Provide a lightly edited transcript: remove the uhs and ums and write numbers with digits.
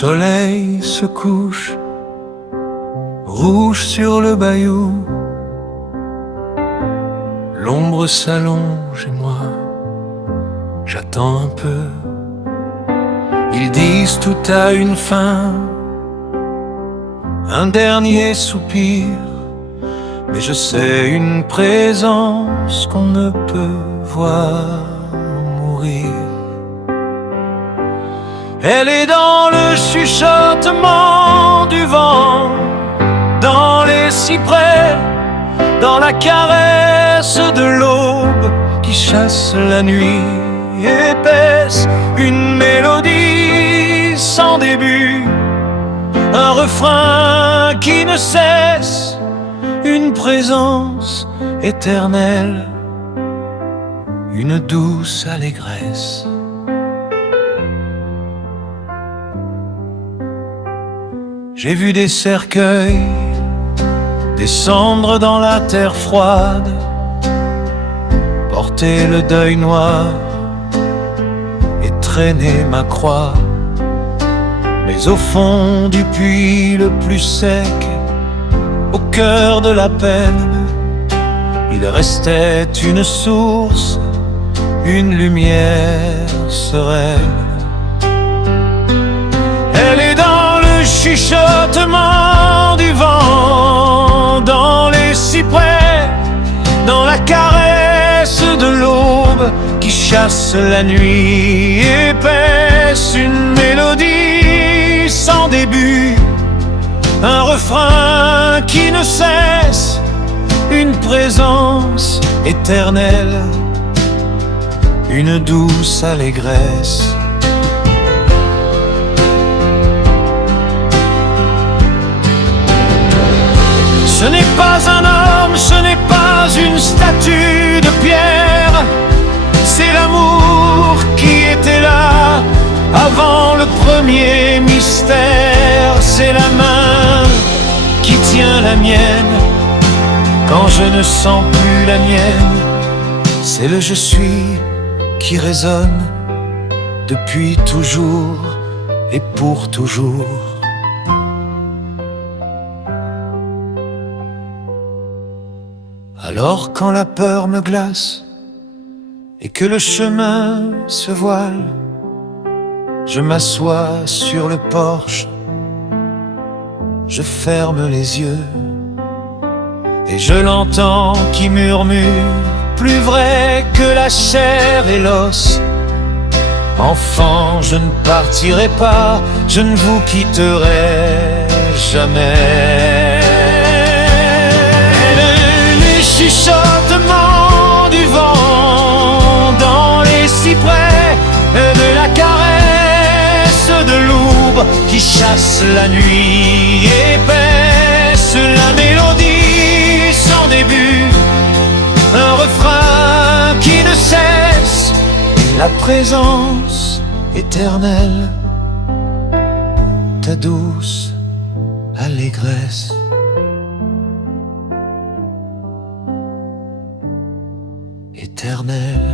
soleil se couche, rouge sur le bayou. L'ombre s'allonge et moi, j'attends un peu. Ils disent tout a une fin, un dernier soupir. Mais je sais une présence qu'on ne peut voir mourir. Elle est dans le chuchotement du vent, dans les cyprès, dans la caresse de l'aube qui chasse la nuit épaisse. Une mélodie sans début, un refrain qui ne cesse, une présence éternelle, une douce allégresse. J'ai vu des cercueils descendre dans la terre froide, porter le deuil noir et traîner ma croix. Mais au fond du puits le plus sec, au cœur de la peine, il restait une source, une lumière sereine. Elle est dans le chuchotement du vent, dans les cyprès, dans la caresse de l'aube qui chasse la nuit épaisse. Une mélodie sans début, un refrain qui ne cesse, une présence éternelle, une douce allégresse. Ce n'est pas un homme, ce n'est pas une statue de pierre, c'est l'amour qui était là avant le premier mystère. C'est la main qui tient la mienne quand je ne sens plus la mienne. C'est le je suis qui résonne depuis toujours et pour toujours. Alors quand la peur me glace et que le chemin se voile, je m'assois sur le porche, je ferme les yeux et je l'entends qui murmure, plus vrai que la chair et l'os. Enfant, je ne partirai pas, je ne vous quitterai jamais. Les chuchotements du vent dans les cyprès, de la caresse de l'aube qui chasse la nuit épaisse. La mélodie sans début, un refrain qui ne cesse, la présence éternelle, ta douce allégresse. Éternelle.